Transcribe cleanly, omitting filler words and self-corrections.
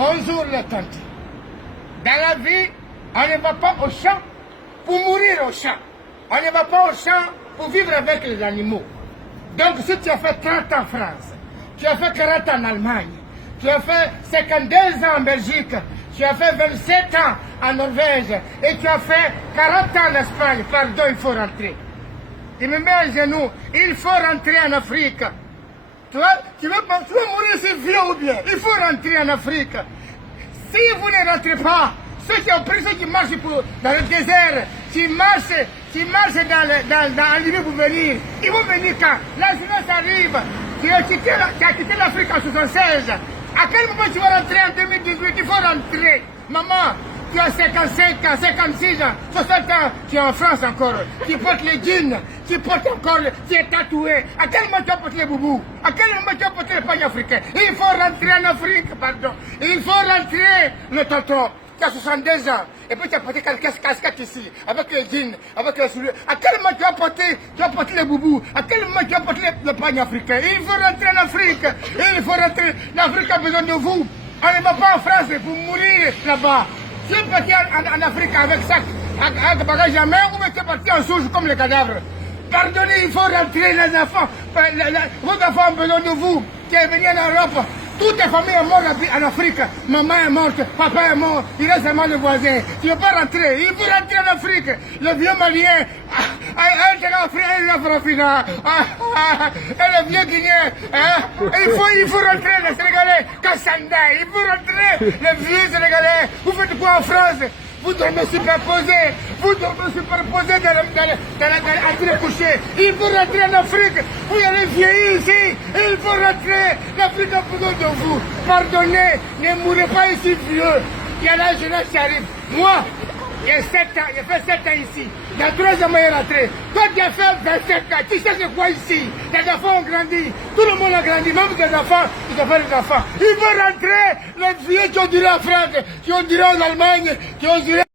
Bonjour les tantes. Dans la vie, on ne va pas au champ pour mourir au champ. On ne va pas au champ pour vivre avec les animaux. Donc si tu as fait 30 ans en France, tu as fait 40 ans en Allemagne, tu as fait 52 ans en Belgique, tu as fait 27 ans en Norvège et tu as fait 40 ans en Espagne, pardon, il faut rentrer. Il me met à genoux, il faut rentrer en Afrique. Tu veux mourir si vieux ou bien. Il faut rentrer en Afrique. Si vous ne rentrez pas, ceux qui ont pris, ceux qui marchent dans le désert, qui marchent dans Libye pour venir, ils vont venir quand la jeunesse arrive. Tu as quitté l'Afrique en 1976. À quel moment tu vas rentrer en 2018? Il faut rentrer. Maman, tu as 55 ans, 56 ans, 60 ans, tu es en France encore. Tu portes les jeans, tu portes encore, tu es tatoué. À quel moment tu as porté les boubous? À quel moment tu as porté les pagnes africains? Il faut rentrer en Afrique, pardon. Il faut rentrer, le tonton. Tu as 62 ans, et puis tu as porté quelques casquettes ici, avec les jeans, avec les souliers. À quel moment tu as porté les boubous? À quel moment tu as porté le pagne africain? Il faut rentrer en Afrique. Il faut rentrer. L'Afrique a besoin de vous. On ne va pas en France pour mourir là-bas. Tu es parti en Afrique avec sac, avec bagage à main, ou tu es parti en souche comme les cadavres? Pardonnez, il faut rentrer les enfants. Vos enfants ont besoin de vous. Tu es venu en Europe. Toute ta famille est morte en Afrique. Maman est morte, papa est mort, il reste seulement le voisin. Tu ne peux pas rentrer. Il faut rentrer en Afrique. Le vieux malien, le vieux guinéen. Il faut rentrer, les Sénégalais. Kassanda, il faut rentrer, les vieux Sénégalais. Vous faites quoi en France? Vous dormez superposés. Vous dormez superposés dans les couchers. Il faut rentrer en Afrique. Vous allez vieillir ici. Il faut rentrer. L'Afrique a besoin de vous. Pardonnez. Ne mourrez pas ici vieux. Il y a la jeunesse qui arrive. Moi, j'ai fait 7 ans ici. Il y a 3 ans, je suis rentré. Toi, tu as fait 27 ans. Tu sais c'est quoi ici? Les enfants ont grandi. Tout le monde a grandi. Même les enfants, ils ont fait des enfants. Il faut rentrer. Les vieux qui ont duré en France, qui ont duré en Allemagne, qui ont duré